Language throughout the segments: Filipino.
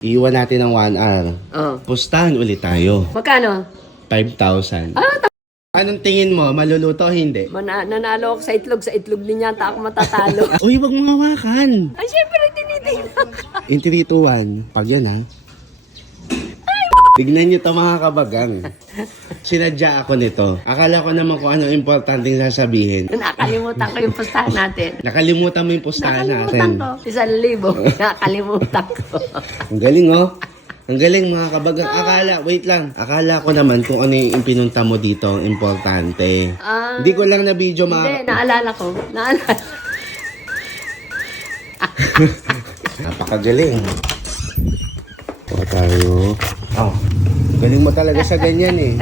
Iwan natin ng 1 hour. Oh. Pustahan ulit tayo. Magkano? 5,000. Anong tingin mo? Maluluto o hindi? Nanalo ako sa itlog din yata ako matatalo. Uy, wag mong hawakan. Ay, syempre, tinitingnan ko. In 3, 2, 1. Pag yan ha. Tignan nyo ito mga kabagang. Sinadya ako nito. Akala ko naman kung ano importanteng sasabihin. Nakalimutan ko yung pustahan natin. Nakalimutan mo yung pustahan Nakalimutan natin. ko. 1,000. Nakalimutan ko. Ang galing oh. Ang galing mga kabagang. Wait lang. Akala ko naman kung ano yung pinunta mo dito ang importante. Hindi ko lang na video Hindi, naalala ko. Napakagaling. O tayo. Oh, galing mo talaga sa ganyan eh.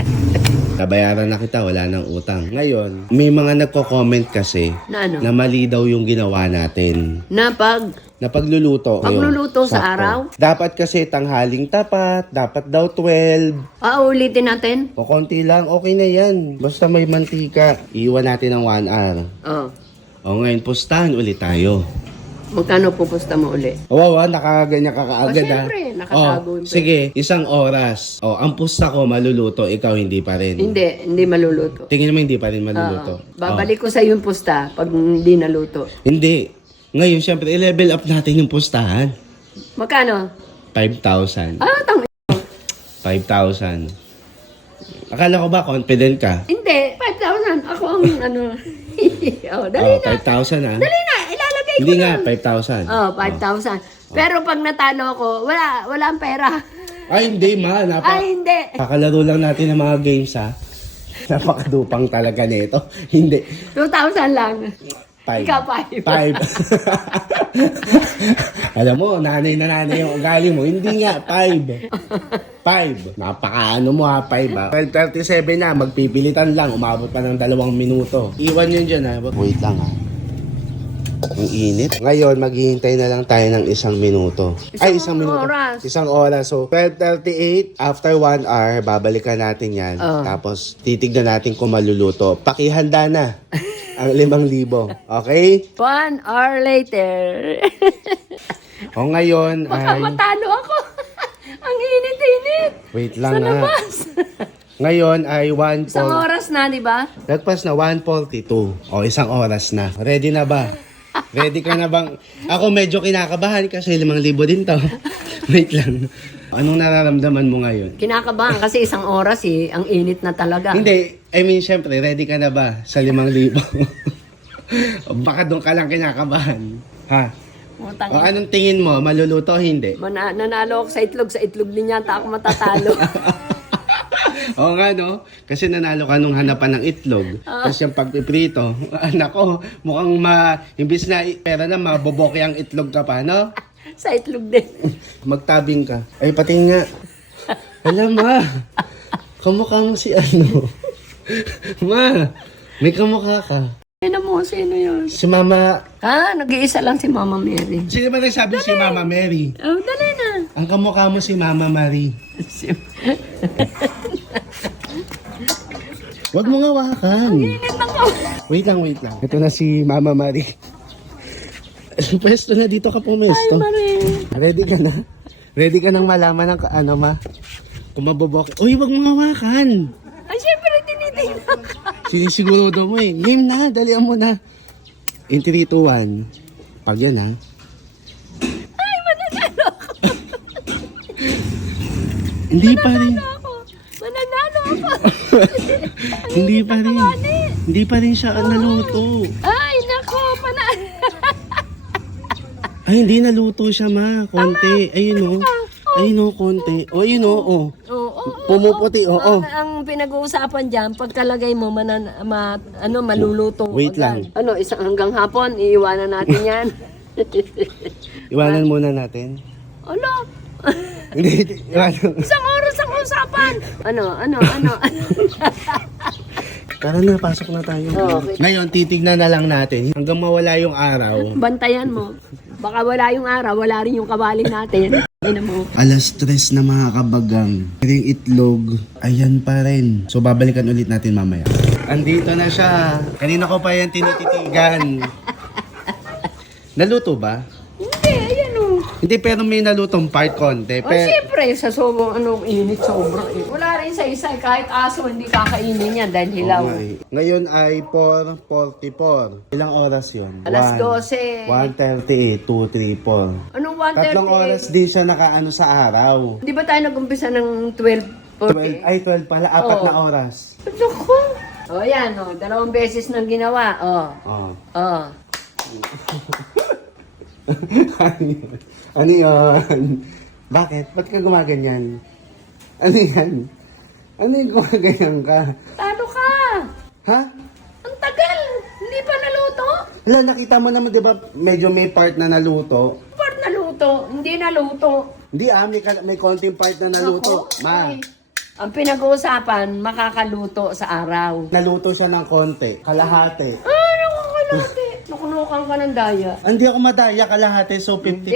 Nabayaran na kita, wala nang utang. Ngayon, may mga nagko-comment kasi Na ano? na mali daw yung ginawa natin. Na Pagluluto. Pagluluto sa Sakto. araw? Dapat kasi tanghaling tapat, dapat daw 12. ulitin natin? O konti lang, okay na yan. Basta may mantika. Iwan natin ng 1 hour. Oh. O ngayon, pustahan ulit tayo. Magkano pupusta mo uli? Wow, nakaganyan ka kaagad syempre, nakatago yung sige, 1 oras. Ang pusta ko maluluto, ikaw hindi pa rin. Hindi maluluto. Tingin mo hindi pa rin maluluto. Babalik ko sa yung pusta pag hindi naluto. Hindi. Ngayon, syempre, i-level up natin yung pustahan. Magkano? 5,000. 5,000. 5,000. Akala ko ba confident ka? Hindi, 5,000. Ako ang dali na. 5,000 ha? Dali na, ilalagay ko Hindi na. nga, 5,000. 5,000. Pero pag natalo ako, wala ang pera. Ay, hindi ma. Hindi. Kakalaro lang natin ng mga games ha. Napakadupang talaga nito. Hindi. 2,000 lang. 5. Ikaw, 5. 5. Alam mo, nanay na nanay yung ugali mo. Hindi nga, 5. 5. Napakaano mo ha, 5 ha. 12:37 na, magpipilitan lang. Umabot pa ng 2 minuto. Iwan yun dyan ha. Wait lang ha. Ang init. Ngayon, maghihintay na lang tayo ng 1 minuto. Isang minuto. oras. 1 oras. So, 12:38, after 1 hour, babalikan natin yan. Tapos, titignan natin kung maluluto. Pakihanda na ang 5,000. Okay? 1 hour later. O ngayon Baka ay... matalo ako. Ang init-init. Wait lang Sa ha. labas. Ngayon ay 1... Isang oras na, di ba? Nagpas na 1:42. O, 1 oras na. Ready na ba? Ready ka na bang... Ako medyo kinakabahan kasi 5,000 din to. Wait lang. Anong nararamdaman mo ngayon? Kinakabahan kasi 1 oras eh. Ang init na talaga. Hindi. I mean, syempre, ready ka na ba sa 5,000? Baka doon ka lang kinakabahan. Ha? Utang. O anong tingin mo? Maluluto o hindi? Nanalo ako sa itlog din yata ako matatalo. Oo nga no, kasi nanalo ka nung hanapan ng itlog. Tapos yung pagpiprito, nako, mukhang imbis na pera na maboboke ang itlog ka pa, no? Sa itlog din. Magtabing ka. Ay, pating nga. Alam ma, kamukha mo si ano. Ma, may kamukha ka. Sino yun? Si Mama, Nag-iisa lang si Mama Mary. sino ba nagsabi si Mama Mary? Oh, dali na. Ang kamukha mo si Mama Marie. Huwag mo nga wakan. Init ako. Wait lang. Ito na si Mama Marie. Pwesto na dito ka pumesto. Marie. Ready ka na? Ready ka nang malaman ng ano ma? Kung mabobok. Uy, wag mo hawakan. Ay, syempre, tinitingnan ko. Sinisiguro daw mo eh. Game na, dalian mo na. In 3, 2, 1. Pag yan ha. Ay, mananalo ako. Hindi pa rin. Mananalo ako. Hindi pa rin. Hindi pa rin siya naluto. Ay, nako. Ay, hindi naluto siya ma. Konti. Ayun o. Ayun o, konti. O, ayun o. O. Pumuputi. O. Ang pinag-uusapan dyan, pagkalagay mo, maluluto. Wait lang. Ano, hanggang hapon, iiwanan natin yan. Iwanan muna natin. Ano? Hindi, iwanan. 1 oras ang usapan. Ano? Tara na, pasok na tayo. Okay. Ngayon, titignan na lang natin hanggang mawala yung araw. Bantayan mo. Baka wala yung araw, wala rin yung kabaling natin. Ina mo. Alas 3 na mga kabagang. Pero yung itlog, ayan pa rin. So, babalikan ulit natin mamaya. Andito na siya. Kanina ko pa yan tinititigan. Naluto ba? Hindi, ayan o. Hindi, pero may nalutong part konti. O siyempre, sa sobrang init, sobrang init. Wala rin sa isa, kahit aso, hindi kakainin yan dahil hilaw. Ngayon ay 4:44. Ilang oras yun? Alas 12. 1:38, 2, 3, 4. Anong 1:30? Tatlong oras din siya nakaano sa araw. Di ba tayo nag-umpisa ng 12:40? 12 pala, 4 Oo. na oras. Naku! O yan, 2 beses nang ginawa. Oh. Oh. Ano yun? Bakit? Ba't ka gumaganyan? Ano yan? Ano yung gumaganyan ka? Talo ka! Ha? Ang tagal! Hindi pa naluto? Hala, nakita mo naman, di ba, medyo may part na naluto? Part naluto, hindi naluto. Hindi may konting part na naluto. Ako, Ma, ay, ang pinag-uusapan, makakaluto sa araw. naluto siya ng konti, kalahati. Nakakalate. Nakunukan ka ng daya. Hindi ako madaya, kalahati, so 50%. Hindi,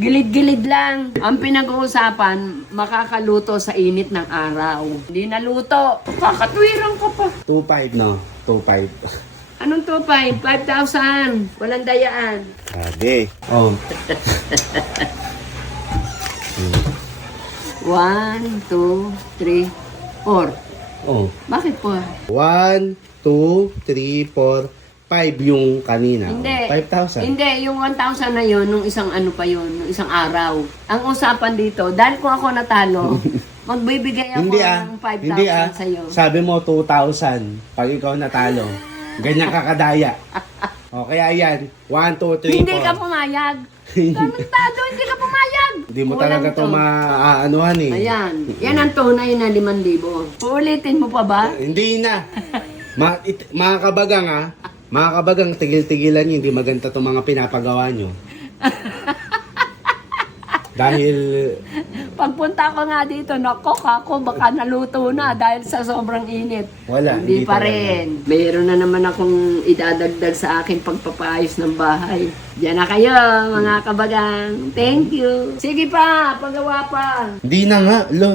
gilid-gilid lang. Ang pinag-uusapan, makakaluto sa init ng araw. Hindi naluto. Kakatwiran ka pa. 2.5, no? 2.5. Anong 2.5? 5,000. Walang dayaan. Sabi. Oh. 1, 2, 3, 4. Oh. Bakit po? 1, 2, 3, 4, 5 yung kanina. Hindi. 5,000. Hindi, yung 1,000 na yon nung isang ano pa yon, nung isang araw. Ang usapan dito, dahil kung ako natalo, magbibigay ako ng 5,000 Hindi sa'yo. Sabi mo 2,000 pag ikaw natalo. Ganyan ka kadaya. O kaya yan. 1, 2, 3, 4. Hindi ka pumayag. Tarantado, hindi ka pumayag. Hindi mo Kulang talaga to maaanuhan eh. Ayan, yan ang tunay na 5,000. Uulitin mo pa ba? Hindi na. Mga kabagang mga kabagang tigil-tigilan nyo. Hindi maganda itong mga pinapagawa nyo. Dahil Pagpunta ko nga dito, nakok ako, baka naluto na dahil sa sobrang init. wala. Hindi pa talaga. rin. Mayroon na naman akong idadagdag sa aking pagpapayos ng bahay. Diyan na kayo, mga kabagang. Thank you. Sige pa, pagawa pa. Hindi na nga. Lo,